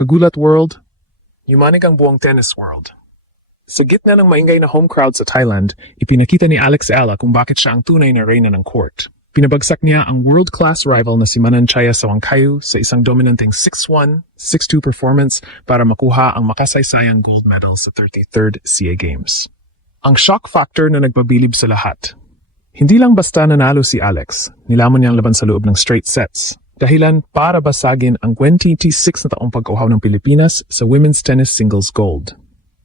Kagulat World, yumanig ang buong tennis world. Sa gitna ng maingay na home crowd sa Thailand, ipinakita ni Alex Ala kung bakit siya ang tunay na reyna ng court. Pinabagsak niya ang world-class rival na si Mananchaya Sawangkaew sa isang dominanteng 6-1, 6-2 performance para makuha ang makasaysayang gold medal sa 33rd SEA Games. Ang shock factor na nagpabilib sa lahat. Hindi lang basta nanalo si Alex, nilamon niya ang laban sa loob ng straight sets. Dahilan para basagin ang 26 na taong pag-uhaw ng Pilipinas sa women's tennis singles gold.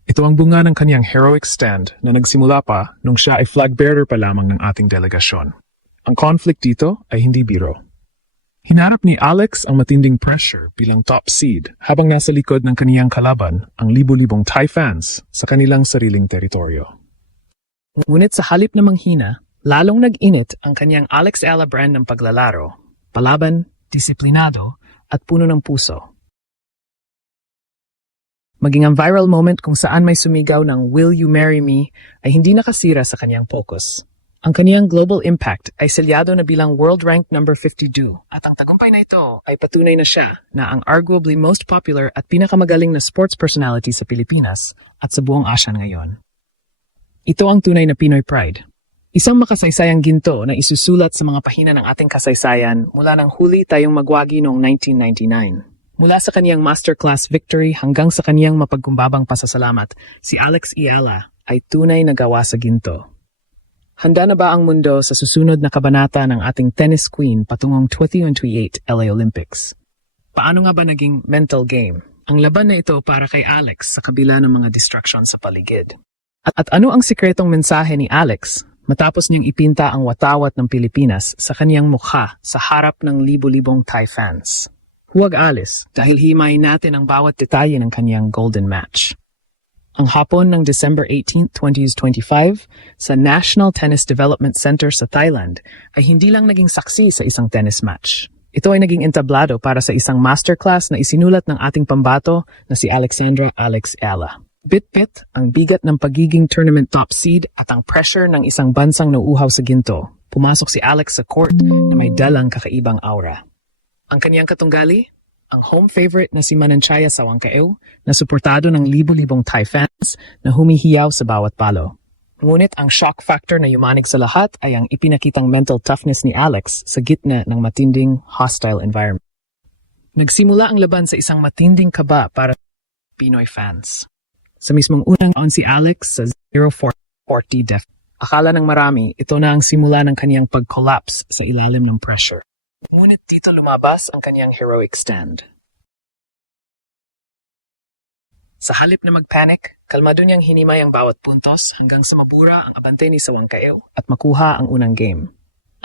Ito ang bunga ng kanyang heroic stand na nagsimula pa nung siya ay flag bearer pa lamang ng ating delegasyon. Ang conflict dito ay hindi biro. Hinarap ni Alex ang matinding pressure bilang top seed habang nasa likod ng kaniyang kalaban ang libo-libong Thai fans sa kanilang sariling teritoryo. Ngunit sa halip na manghina, lalong nag-init ang kaniyang Alex Ala brand ng paglalaro, palaban, disiplinado, at puno ng puso. Maging ang viral moment kung saan may sumigaw ng "Will you marry me" ay hindi nakasira sa kaniyang focus. Ang kaniyang global impact ay selyado na bilang world rank number 52 at ang tagumpay na ito ay patunay na siya na ang arguably most popular at pinakamagaling na sports personality sa Pilipinas at sa buong ASEAN ngayon. Ito ang tunay na Pinoy pride. Isang makasaysayang ginto na isusulat sa mga pahina ng ating kasaysayan mula nang huli tayong magwagi noong 1999. Mula sa kaniyang masterclass victory hanggang sa kaniyang mapagkumbabang pasasalamat, si Alex Ala ay tunay na gawa sa ginto. Handa na ba ang mundo sa susunod na kabanata ng ating tennis queen patungong 2028 LA Olympics? Paano nga ba naging mental game ang laban na ito para kay Alex sa kabila ng mga distraction sa paligid? At ano ang sikretong mensahe ni Alex matapos niyang ipinta ang watawat ng Pilipinas sa kaniyang mukha sa harap ng libo-libong Thai fans? Huwag alis dahil himayin natin ang bawat detalye ng kaniyang golden match. Ang hapon ng December 18, 2025 sa National Tennis Development Center sa Thailand ay hindi lang naging saksi sa isang tennis match. Ito ay naging entablado para sa isang masterclass na isinulat ng ating pambato na si Alexandra Alex Ala. Bit-bit ang bigat ng pagiging tournament top seed at ang pressure ng isang bansang nauuhaw sa ginto. Pumasok si Alex sa court na may dalang kakaibang aura. Ang kaniyang katunggali, ang home favorite na si Mananchaya Sawangkaew na suportado ng libo-libong Thai fans na humihiyaw sa bawat palo. Ngunit ang shock factor na yumanig sa lahat ay ang ipinakitang mental toughness ni Alex sa gitna ng matinding hostile environment. Nagsimula ang laban sa isang matinding kaba para sa Pinoy fans. Sa mismong unang taon si Alex sa 0-40 def. Akala ng marami, ito na ang simula ng kaniyang pag-collapse sa ilalim ng pressure. Ngunit dito lumabas ang kaniyang heroic stand. Sa halip na mag-panic, kalmado niyang hinimay ang bawat puntos hanggang sa mabura ang abante ni Sawangkaew at makuha ang unang game.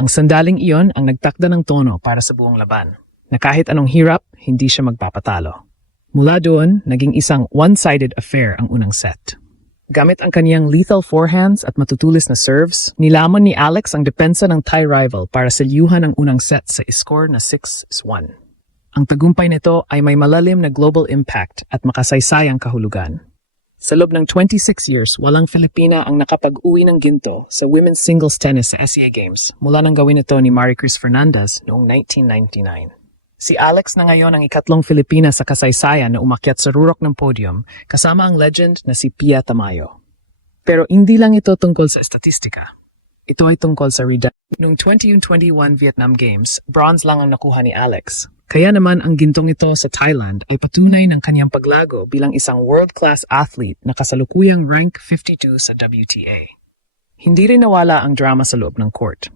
Ang sandaling iyon ang nagtakda ng tono para sa buong laban, na kahit anong hirap, hindi siya magpapatalo. Mula doon, naging isang one-sided affair ang unang set. Gamit ang kaniyang lethal forehands at matutulis na serves, nilamon ni Alex ang depensa ng Thai rival para selyuhan ang unang set sa score na 6-1. Ang tagumpay nito ay may malalim na global impact at makasaysayang kahulugan. Sa loob ng 26 years, walang Filipina ang nakapag-uwi ng ginto sa women's singles tennis sa SEA Games mula nang gawin ito ni Maricruz Fernandez noong 1999. Si Alex na ngayon ang ikatlong Filipina sa kasaysayan na umakyat sa rurok ng podium kasama ang legend na si Pia Tamayo. Pero hindi lang ito tungkol sa estatistika. Ito ay tungkol sa Noong 2021 Vietnam Games, bronze lang ang nakuha ni Alex. Kaya naman ang gintong ito sa Thailand ay patunay ng kanyang paglago bilang isang world-class athlete na kasalukuyang rank 52 sa WTA. Hindi rin nawala ang drama sa loob ng court.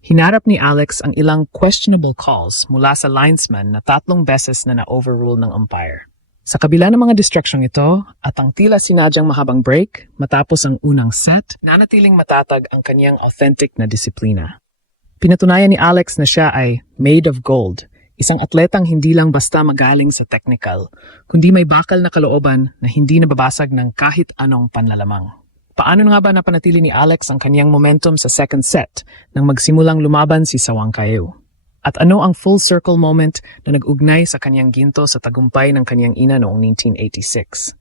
Hinarap ni Alex ang ilang questionable calls mula sa linesman na 3 beses na na-overrule ng umpire. Sa kabila ng mga distractions ito at ang tila sinadyang mahabang break matapos ang unang set, nanatiling matatag ang kaniyang authentic na disiplina. Pinatunayan ni Alex na siya ay made of gold, isang atletang hindi lang basta magaling sa technical, kundi may bakal na kalooban na hindi nababasag ng kahit anong panlalamang. Paano nga ba napanatili ni Alex ang kaniyang momentum sa second set nang magsimulang lumaban si Sawangkaew? At ano ang full circle moment na nag-ugnay sa kaniyang ginto sa tagumpay ng kaniyang ina noong 1986?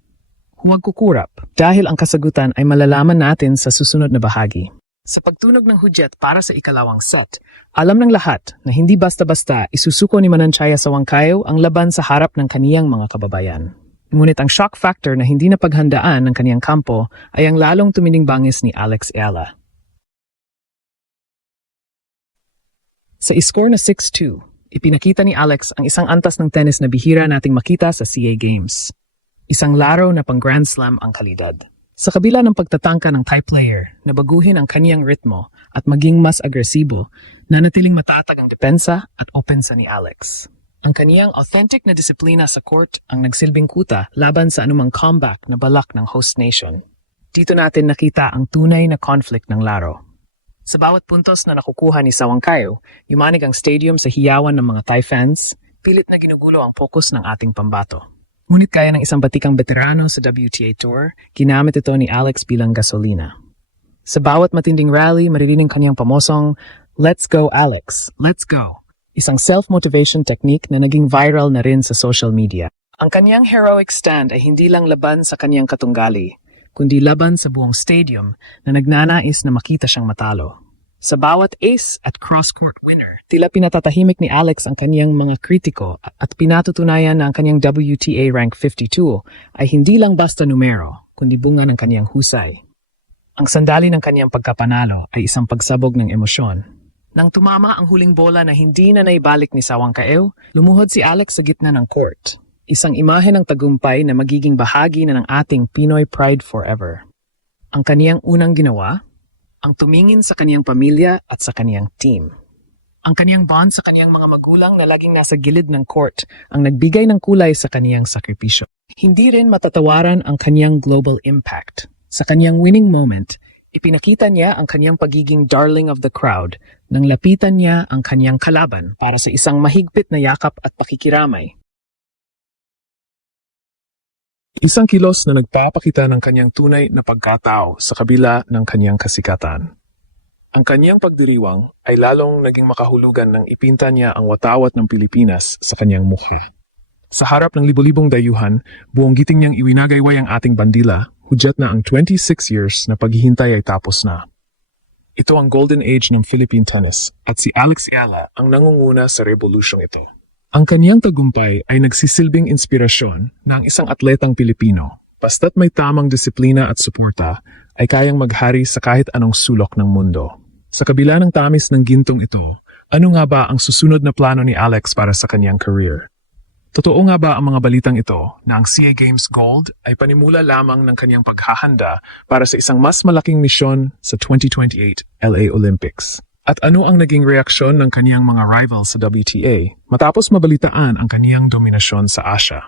Huwag kukurap dahil ang kasagutan ay malalaman natin sa susunod na bahagi. Sa pagtunog ng hudyat para sa ikalawang set, alam ng lahat na hindi basta-basta isusuko ni Mananchaya sa Huancayo ang laban sa harap ng kaniyang mga kababayan. Ngunit ang shock factor na hindi napaghandaan ng kaniyang kampo ay ang lalong tuminding bangis ni Alex Eala. Sa score na 6-2, ipinakita ni Alex ang isang antas ng tennis na bihira nating makita sa CA Games. Isang laro na pang Grand Slam ang kalidad. Sa kabila ng pagtatangka ng Thai player na baguhin ang kaniyang ritmo at maging mas agresibo, nanatiling matatag ang depensa at opensa ni Alex. Ang kaniyang authentic na disiplina sa court ang nagsilbing kuta laban sa anumang comeback na balak ng host nation. Dito natin nakita ang tunay na conflict ng laro. Sa bawat puntos na nakukuha ni Huancayo, yumanig ang stadium sa hiyawan ng mga Thai fans, pilit na ginugulo ang focus ng ating pambato. Ngunit kaya ng isang batikang veterano sa WTA Tour, ginamit ito ni Alex bilang gasolina. Sa bawat matinding rally, maririnig kanyang pamosong, "Let's go Alex, let's go." Isang self-motivation technique na naging viral na rin sa social media. Ang kanyang heroic stand ay hindi lang laban sa kanyang katunggali, kundi laban sa buong stadium na nagnanais na makita siyang matalo. Sa bawat ace at cross-court winner, tila pinatatahimik ni Alex ang kaniyang mga kritiko at pinatutunayan na ang kaniyang WTA rank 52 ay hindi lang basta numero, kundi bunga ng kaniyang husay. Ang sandali ng kaniyang pagkapanalo ay isang pagsabog ng emosyon. Nang tumama ang huling bola na hindi na naibalik ni Huancayo, lumuhod si Alex sa gitna ng court. Isang imahe ng tagumpay na magiging bahagi na ng ating Pinoy Pride Forever. Ang kaniyang unang ginawa, ang tumingin sa kaniyang pamilya at sa kaniyang team. Ang kaniyang bond sa kaniyang mga magulang na laging nasa gilid ng court ang nagbigay ng kulay sa kaniyang sakripisyo. Hindi rin matatawaran ang kaniyang global impact. Sa kaniyang winning moment, ipinakita niya ang kaniyang pagiging darling of the crowd nang lapitan niya ang kaniyang kalaban para sa isang mahigpit na yakap at pakikiramay. Isang kilos na nagpapakita ng kanyang tunay na pagkatao sa kabila ng kanyang kasikatan. Ang kanyang pagdiriwang ay lalong naging makahulugan nang ipinta niya ang watawat ng Pilipinas sa kanyang mukha. Sa harap ng libo-libong dayuhan, buong giting niyang iwinagayway ang ating bandila, hudyat na ang 26 years na paghihintay ay tapos na. Ito ang golden age ng Philippine tennis at si Alex Eala ang nangunguna sa revolusyong ito. Ang kaniyang tagumpay ay nagsisilbing inspirasyon na ang isang atletang Pilipino, basta't may tamang disiplina at suporta, ay kayang maghari sa kahit anong sulok ng mundo. Sa kabila ng tamis ng gintong ito, ano nga ba ang susunod na plano ni Alex para sa kaniyang career? Totoo nga ba ang mga balitang ito na ang CA Games Gold ay panimula lamang ng kaniyang paghahanda para sa isang mas malaking misyon sa 2028 LA Olympics? At ano ang naging reaksyon ng kaniyang mga rival sa WTA matapos mabalitaan ang kaniyang dominasyon sa Asia?